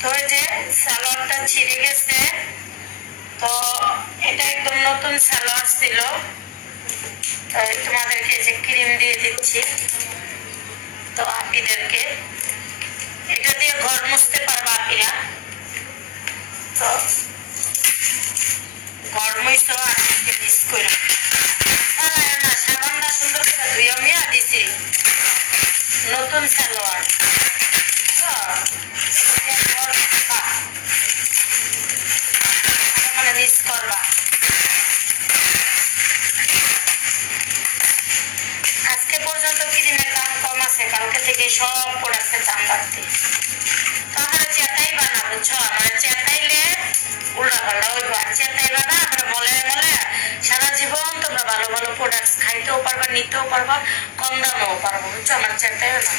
তো এই যে সালোয়ারটা ছিঁড়ে গেছে, তো এটা একদম নতুন সালোয়ার ছিল। তো তোমাদেরকে যে ক্রিম দিয়ে দিচ্ছি, তো আপিদেরকে এটা দিয়ে ঘর মুছতে পারবো আপিরা। তো ঘর মুছো আপিকে মিস করে না, সাবানটা সুন্দর করে ধুয়ে মিয়া দিছি, নতুন সালোয়ার। মানে মিস করবা। আজকে পর্যন্ত ক্রিমের দাম কম আছে, কালকে থেকে সব প্রোডাক্টের দাম বাড়তি। তো আমরা চেতাইবা না, বুঝছো? আমরা চেতাইলে উল্টা পাল্টা হইব। আর চেতাইবা না, আমরা বলে বলে সারা জীবন তোমরা ভালো ভালো প্রোডাক্ট খাইতেও পারবা, নিতেও পারবা, কম দামেও পারবো, বুঝছো? আমার চেতাইও না।